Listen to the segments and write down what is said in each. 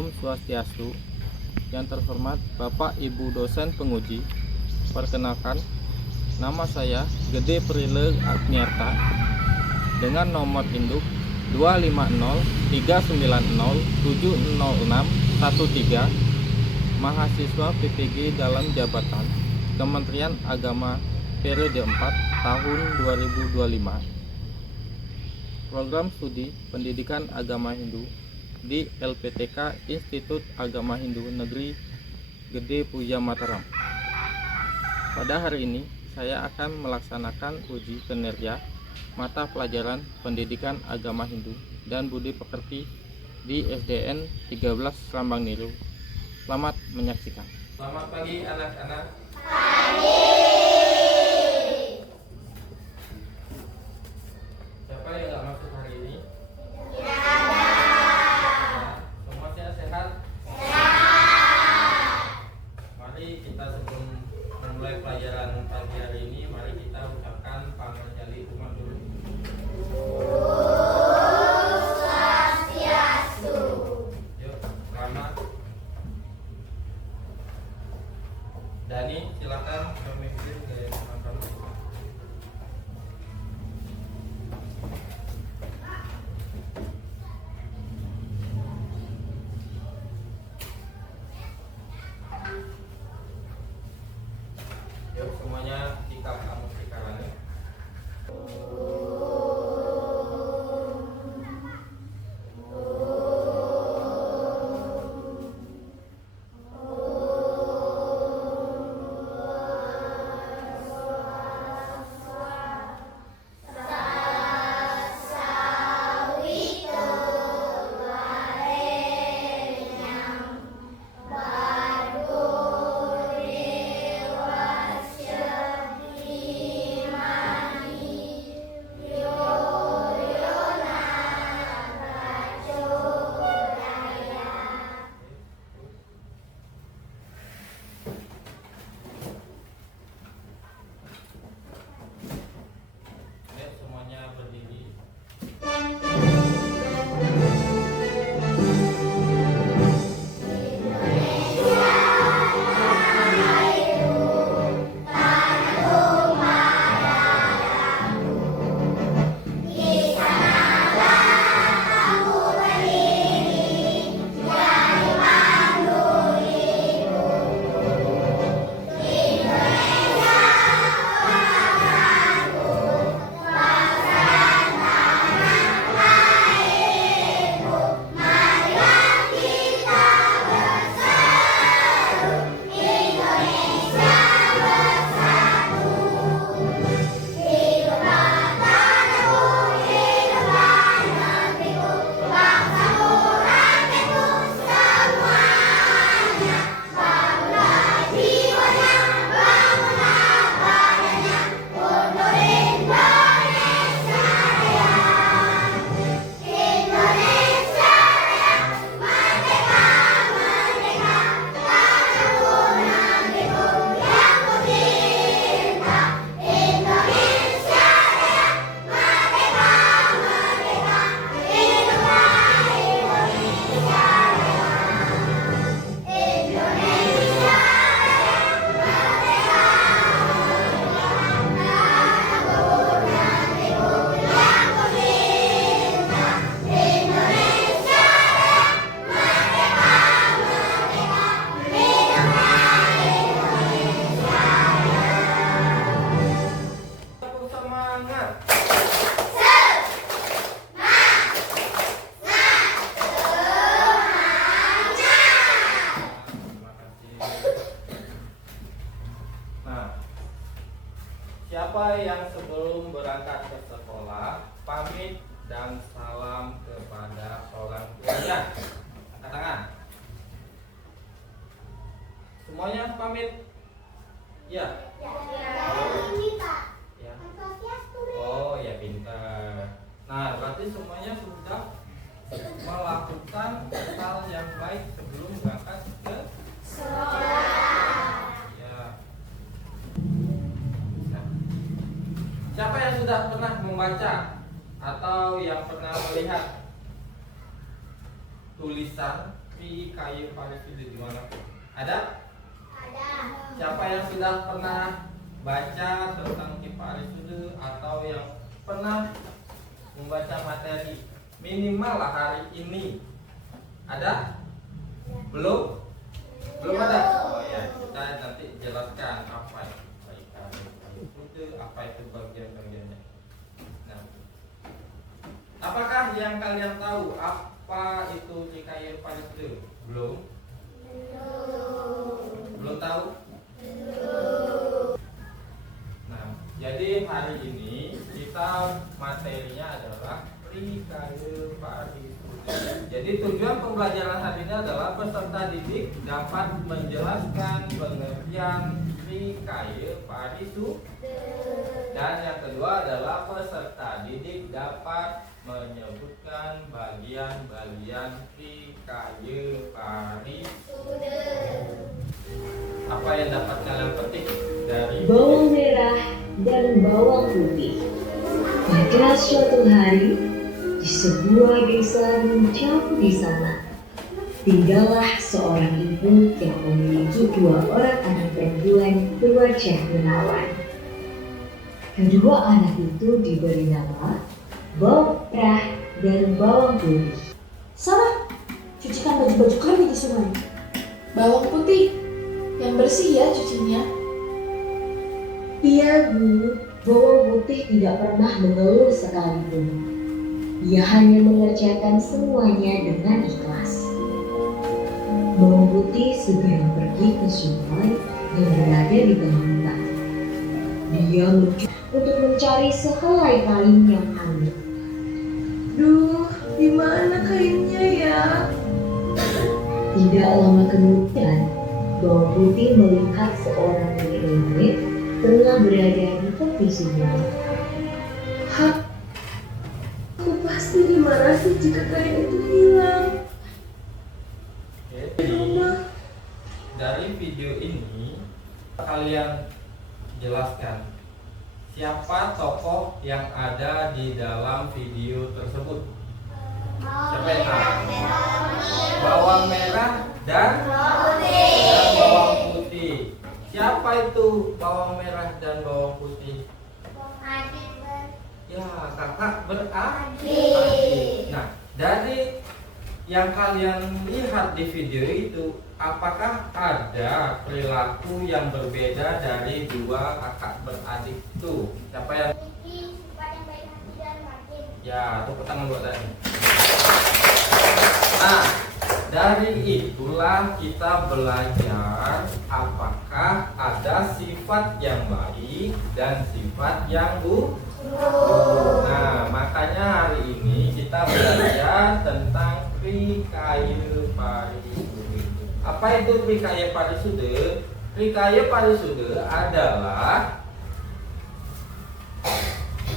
Om Swastiastu. Yang terhormat Bapak Ibu dosen penguji, perkenalkan, nama saya Gede Prilly Agniarta dengan nomor induk 250-706-13, mahasiswa PPG dalam jabatan Kementerian Agama periode 4 tahun 2025. Program studi Pendidikan Agama Hindu di LPTK Institut Agama Hindu Negeri Gede Puja Mataram. Pada hari ini saya akan melaksanakan uji kinerja mata pelajaran Pendidikan Agama Hindu dan Budi Pekerti di SDN 13 Rambang Niru. Selamat menyaksikan. Selamat pagi anak-anak. Pagi. Siapa yang nggak masuk hari ini? Semuanya sehat? Sehat. Mari kita sebelum memulai pelajaran pagi hari ini, mari kita ucapkan pangerjali umat dulu. Yuk, selamat. Dani, silakan memimpin ke kamu. Yuk, semuanya sikap kamu sekarang. Semuanya berdiri. Siapa yang sebelum berangkat ke sekolah pamit dan salam kepada orang tuanya? Angkat tangan. Semuanya pamit? Ya. Ya. Oh ya, pintar. Nah, berarti semuanya sudah melakukan hal yang baik sebelum berangkat ke sekolah. Ya. Siapa yang sudah pernah membaca atau yang pernah melihat tulisan Pi Trikaya Parisude di mana? Ada? Ada. Siapa yang sudah pernah baca tentang Ki Parisude atau yang pernah membaca materi minimal lah hari ini? Ada? Belum? Belum ada? Oh ya, kita nanti jelaskan apa itu Parisude, apa itu bagian-bagiannya. Nah, apakah yang kalian tahu apa itu Trikaya Parisude? Belum? Belum tahu? Nah, jadi hari ini kita materinya adalah Trikaya Parisude. Jadi tujuan pembelajaran hari ini adalah peserta didik dapat menjelaskan pengertian Trikaya Parisude. Dan yang kedua adalah peserta didik dapat menyebutkan bagian-bagian Trikaya Parisude. Apa yang dapat kalian petik dari bawang merah dan bawang putih? Pada suatu hari, di sebuah desa jauh di sana, tinggallah seorang ibu yang memiliki 2 orang anak perempuan berwajah menawan. Kedua anak itu diberi nama bawang merah dan bawang putih. Sarah, cucikan baju-baju kami di sungai. Bawang putih, yang bersih ya cucinya. Iya Bu, bawang putih tidak pernah mengeluh sekalipun. Ia hanya mengerjakan semuanya dengan ikhlas. Bawang putih segera pergi ke sungai yang berada di tengah hutan. Dia mencoba untuk mencari sehelai kain yang hangat. Duh, di mana kainnya ya? Tidak lama kemudian, bawang putih melihat seorang nenek tengah berada di tepi sungai. Hah? Aku pasti dimana sih jika kain itu hilang? Jadi, dari video ini kalian jelaskan siapa tokoh yang ada di dalam video tersebut. Siapa yang tahu? Bawang merah dan bawang putih. Siapa itu bawang merah dan bawang putih? Ya, kakak beradik. Nah, dari yang kalian lihat di video itu, apakah ada perilaku yang berbeda dari 2 kakak beradik itu? Siapa yang? Ya, tepuk tangan buat tadi. Nah, dari itulah kita belajar apakah ada sifat yang baik dan sifat yang buruk. Nah, makanya hari ini kita belajar tentang Trikaya Parisude. Apa itu Trikaya Parisude? Trikaya Parisude adalah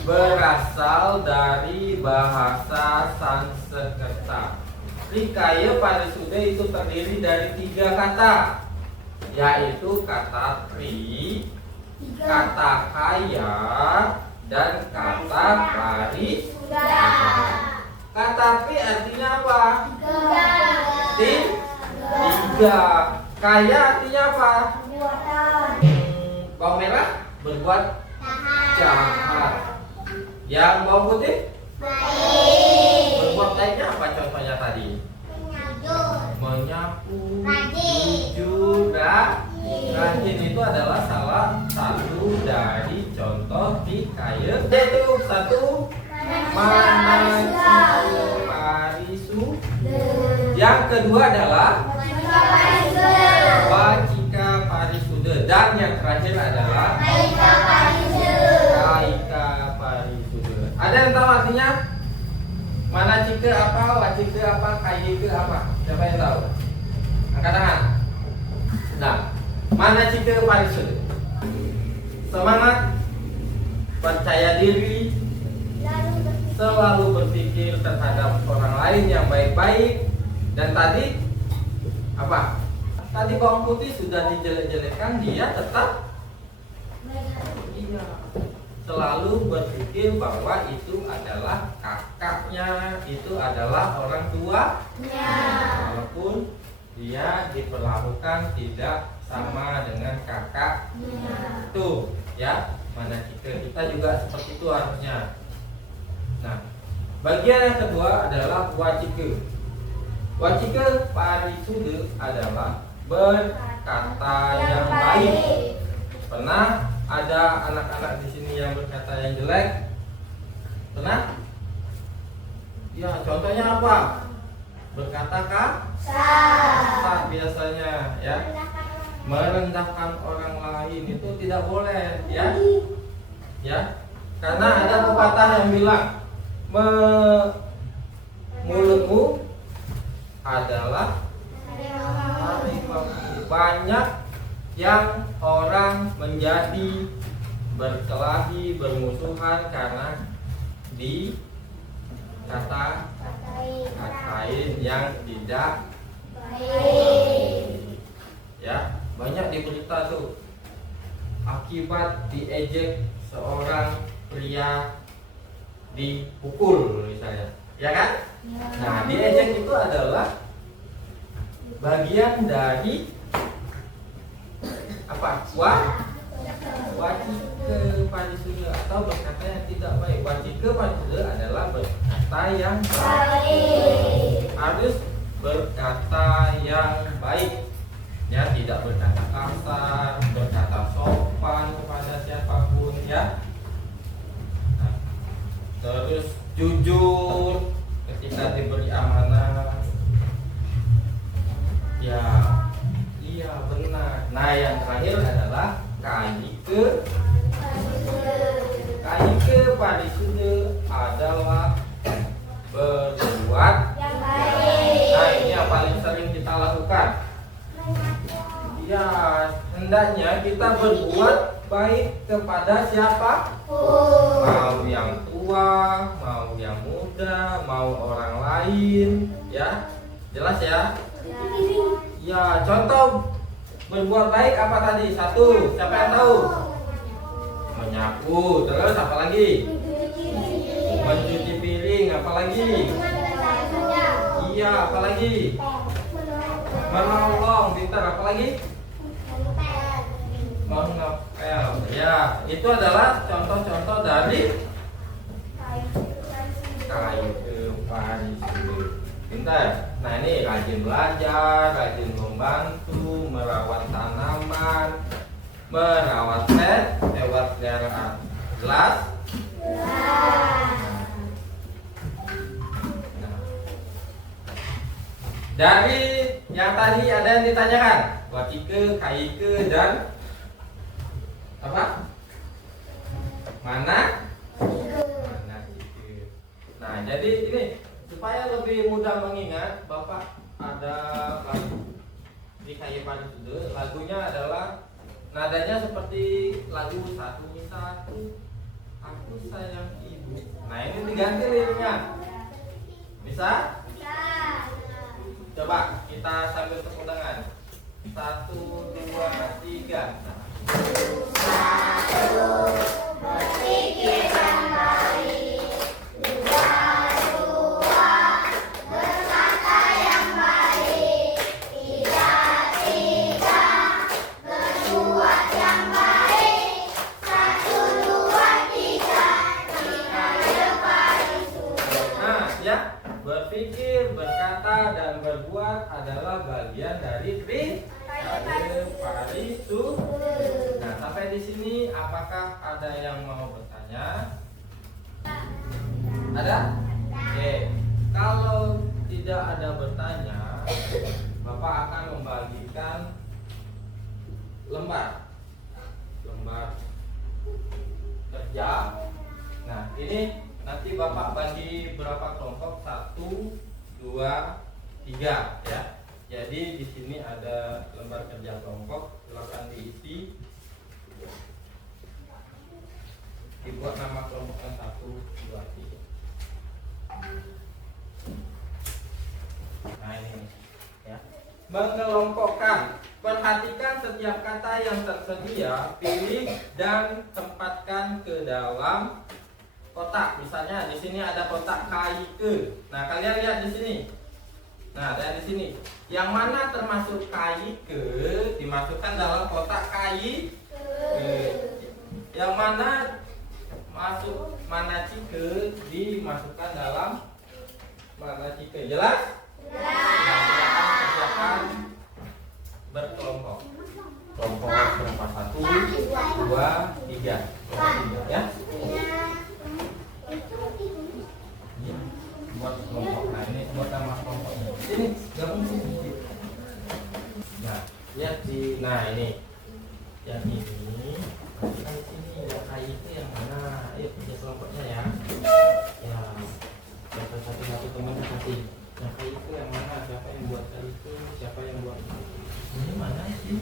berasal dari bahasa Sanskerta. Trikaya Parisude itu terdiri dari 3 kata, yaitu kata tri, kata kaya, dan kata parisuda. Kata tri artinya apa? 3. Kaya artinya apa? Bawang merah berbuat jahat. Yang bawang putih berbuat baiknya apa contohnya tadi? Menyapu, jujur, rajin itu adalah salah satu dari contoh Trikaya. Yaitu 1 manacike parisude. Yang kedua adalah wacika parisude. Dan yang terakhir adalah kaika parisude. Ada yang tahu artinya? Manacike apa, wacike apa, kaike apa? Siapa yang tahu? Angkat tangan. Nah, manacike parisude. Semangat, percaya diri, selalu berpikir terhadap orang lain yang baik-baik. Dan tadi apa? Tadi bawang putih sudah dijelek-jelekkan, dia tetap iya, selalu berpikir bahwa itu adalah kakaknya, itu adalah orang tuanya. Walaupun dia diperlakukan tidak sama dengan kakak. Tuh ya, mana kita juga seperti itu harusnya. Nah, bagian yang kedua adalah wacike. Wacike parisude adalah berkata yang baik. Pernah ada anak-anak di sini yang berkata yang jelek? Pernah? Ya, contohnya apa? Berkata kasar biasanya, ya. Merendahkan orang lain itu tidak boleh, ya. Ya. Karena ada pepatah yang bilang, mulutmu adalah harimau. Banyak yang orang menjadi berkelahi, bermusuhan karena katain yang tidak baik. Ya, banyak di berita tuh akibat diejek seorang pria dipukul misalnya, ya kan? Nah, diejek itu adalah bagian dari apa? Wacike parisude atau berkata yang tidak baik. Wacike parisude adalah berkata yang baik. Harus berkata yang baik. Ya, tidak berkata kasar, berkata sopan kepada siapapun, ya. Nah, terus jujur ketika diberi amanah. Ya, iya benar. Nah, yang terakhir adalah kaike parisude adalah berbuat yang baik. Nah, ini yang paling sering kita lakukan. Ya, hendaknya kita berbuat baik kepada siapa? Mau yang tua, mau yang muda, mau orang lain, ya. Jelas ya? Ya, contoh berbuat baik apa tadi? Satu, siapa yang tahu? Menyapu, terus apa lagi? Mencuci piring, apa lagi? Iya, apa lagi? Menolong, pintar, apa lagi? Mengepel. Ya, itu adalah contoh-contoh dari kaike parisude. Pintar. Nah, ini rajin belajar, rajin membantu, merawat tanaman, merawat hewan peliharaan. Jelas? Nah. Dari yang tadi ada yang ditanyakan, wacike, kaike, dan apa? Mana? Nah, jadi ini supaya lebih mudah mengingat, Bapak ada lagu di kaike parisude. Lagunya adalah nadanya seperti lagu satu aku sayang ibu. Nah, ini diganti liriknya. Bisa? Coba kita sambil tepuk tangan. 1, 2, 3. Nah. Berpikir yang baik. 2, berkata yang baik. 3, berbuat yang baik. 1, 2, 3. Kaike parisude. Nah, ya, berpikir, berkata, dan berbuat adalah bagian dari kaike parisude. Nah, sampai di sini apakah ada yang mau bertanya? Ada? Oke. Kalau tidak ada bertanya, Bapak akan membagikan lembar kerja. Nah, ini nanti Bapak bagi berapa kelompok? 1, 2, 3, ya. Jadi di sini ada lembar kerja kelompok, silakan diisi. Dibuat nama kelompoknya 1, 2, 3. Nah, ini ya. Mengelompokkan. Perhatikan setiap kata yang tersedia, pilih dan tempatkan ke dalam kotak. Misalnya di sini ada kotak kaike. Nah, kalian lihat di sini. Nah, dari sini, yang mana termasuk KIK dimasukkan dalam kotak KIK. Yang mana masuk mana cike dimasukkan dalam mana cike. Jelas? Nah, silakan kerjakan berkelompok. Kelompok kelompok 1, 2, 3. Ya. Buat kelompok. Nah, ini buat nama kelompoknya. Sini, gabung sini. Nah, lihat di ini. Yang ini masukkan di sini. Yang kayak itu yang mana? Ayo kerja kelompoknya ya. Ya. Satu teman kasih. Yang kayak itu yang mana? Siapa yang buat kayak itu? Siapa yang buat itu? Ini mana sih?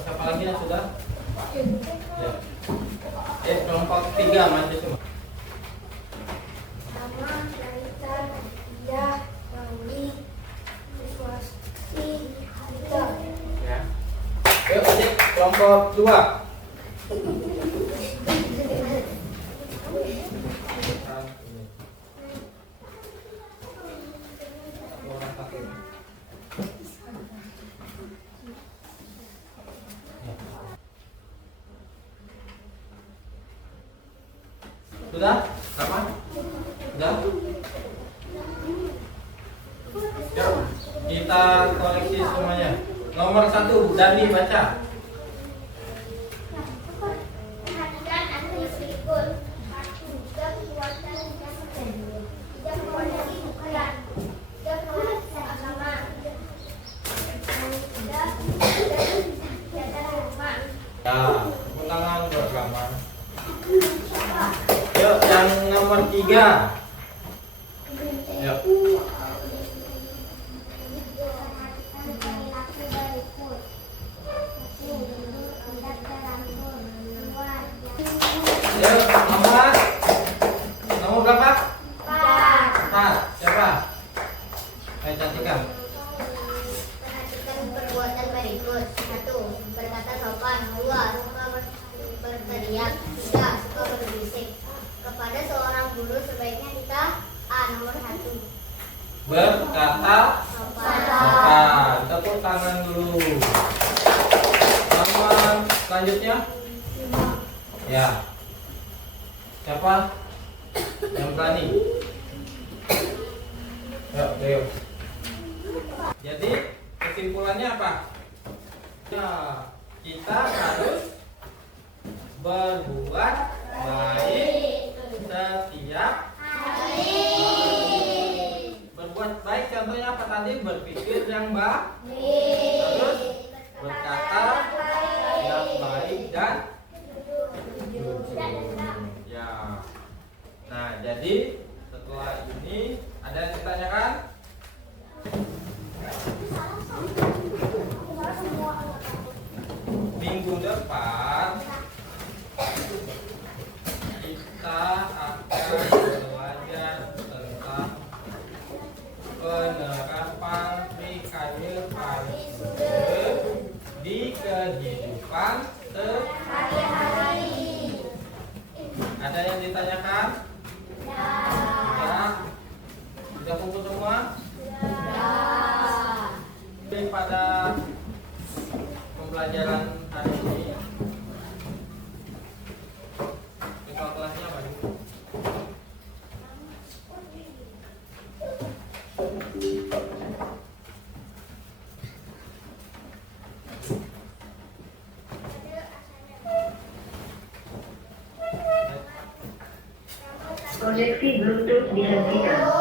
Siapa lagi yang sudah? Ya. Kelompok 3 maju semua. Sama, Raitan, Dia, Rauli, Swasti, Harita. Ya. Yuk, adik kelompok 2. Sudah? Sama? Sudah? Yuk, kita koreksi semuanya. Nomor 1, Dani baca. Perhatikan antara berikut. 1. Jam puasa jam jam puasa ukuran. Jam puasa agama. 3. Kegiatan rumah. Ya, tepuk tangan buat Rama. Yuk, yang nomor 3. Yuk. Yuk, nomor berapa? 4. Siapa? Ayo cantikan. Perhatikan perbuatan berikut. 1. Berkata sopan. 2. Suka berteriak. 3. Suka berbisik. Kepada seorang guru sebaiknya kita nomor 1. Berkata sopan. Tepuk tangan dulu. Nomor selanjutnya? Ya. Siapa yang berani? Yuk, yuk. Jadi kesimpulannya apa? Ya, kita harus berbuat baik setiap hari. Berbuat baik contohnya apa tadi? Berpikir yang baik, terus berkata yang baik dan jujur. Ya. Nah, jadi setelah ini ada yang ditanyakan? Minggu depan kita akan belajar tentang penerapan PKWP di kehidupan sehari-hari. Ada yang ditanyakan? Ya. Sudah kumpul semua? Daripada pembelajaran hari ini, ketua kelasnya apa? Koneksi Bluetooth dihentikan.